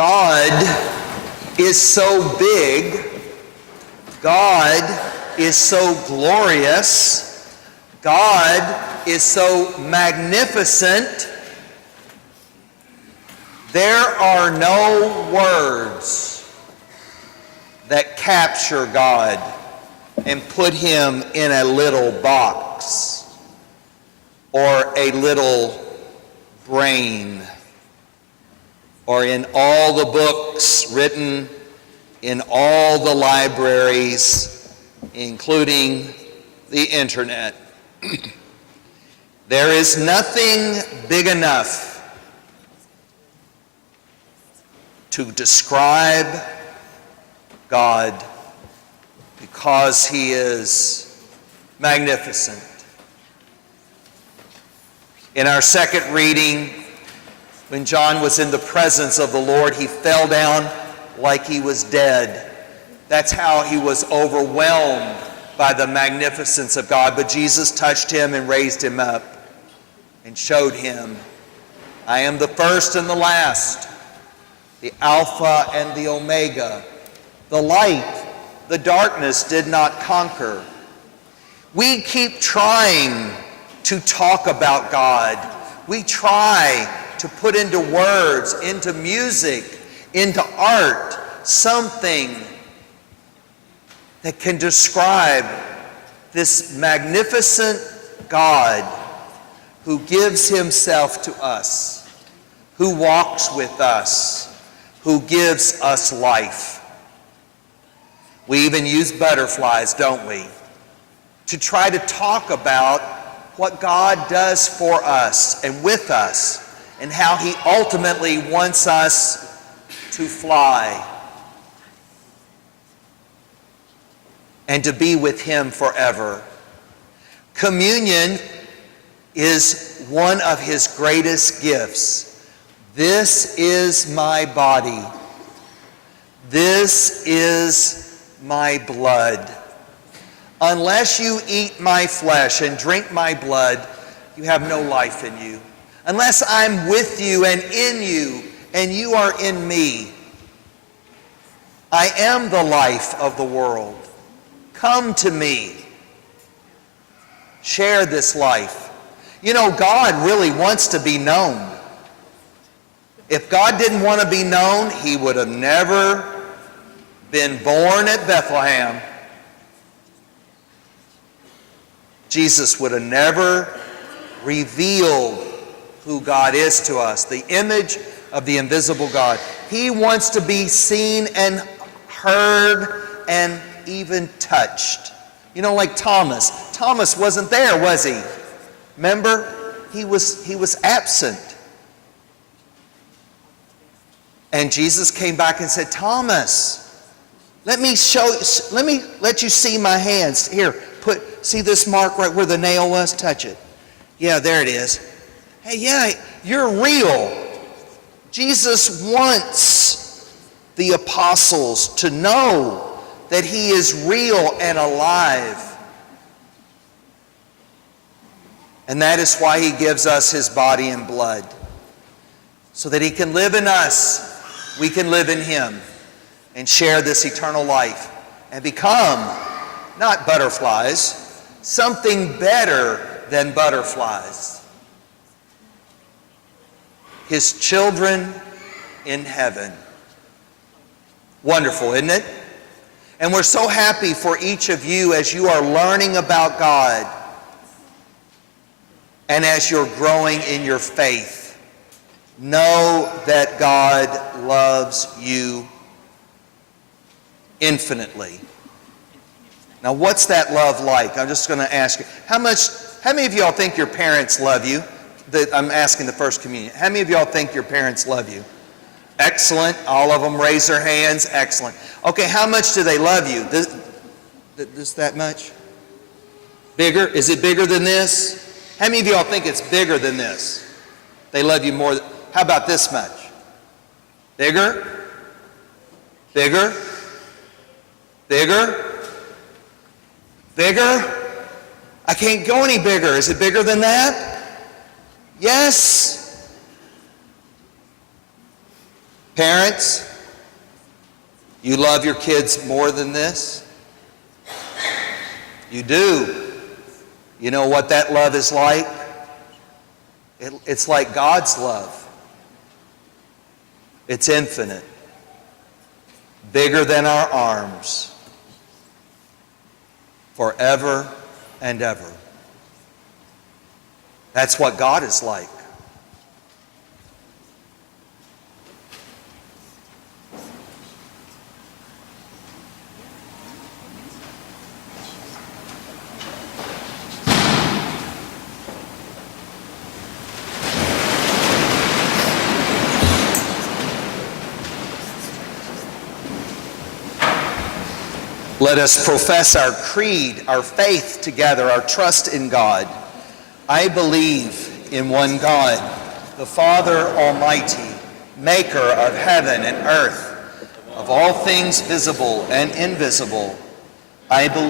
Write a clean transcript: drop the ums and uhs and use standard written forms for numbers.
God is so big, God is so glorious, God is so magnificent. There are no words that capture God and put him in a little box or a little brain or in all the books written in all the libraries, including the internet. There is nothing big enough to describe God because he is magnificent. In our second reading, when John was in the presence of the Lord, he fell down like he was dead. That's how he was overwhelmed by the magnificence of God. But Jesus touched him and raised him up and showed him, I am the first and the last, the Alpha and the Omega. The light, the darkness did not conquer. We keep trying to talk about God. We try to put into words, into music, into art, something that can describe this magnificent God who gives himself to us, who walks with us, who gives us life. We even use butterflies, don't we, to try to talk about what God does for us and with us and how he ultimately wants us to fly and to be with him forever. Communion is one of his greatest gifts. This is my body. This is my blood. Unless you eat my flesh and drink my blood, you have no life in you. Unless I'm with you and in you, and you are in me, I am the life of the world. Come to me. Share this life. You know, God really wants to be known. If God didn't want to be known, he would have never been born at Bethlehem. Jesus would have never revealed who God is to us, the image of the invisible God. He wants to be seen and heard and even touched. You know, like Thomas. Thomas wasn't there, was he? Remember? He was absent. And Jesus came back and said, Thomas, let me let you see my hands. Here, see this mark right where the nail was? Touch it. Yeah, there it is. Hey, yeah, you're real. Jesus wants the apostles to know that he is real and alive. And that is why he gives us his body and blood. So that he can live in us, we can live in him and share this eternal life and become, not butterflies, something better than butterflies. His children in heaven. Wonderful, isn't it? And we're so happy for each of you as you are learning about God and as you're growing in your faith. Know that God loves you infinitely. Now, what's that love like? I'm just going to ask you. How many of y'all think your parents love you? I'm asking the first communion. How many of y'all think your parents love you? Excellent. All of them raise their hands. Excellent. Okay, how much do they love you? This that much? Bigger? Is it bigger than this? How many of y'all think it's bigger than this? They love you more. How about this much? Bigger? Bigger? Bigger? Bigger? I can't go any bigger. Is it bigger than that? Yes. Parents, you love your kids more than this? You do. You know what that love is like? It's like God's love. It's infinite, bigger than our arms, forever and ever. That's what God is like. Let us profess our creed, our faith together, our trust in God. I believe in one God, the Father Almighty, maker of heaven and earth, of all things visible and invisible. I believe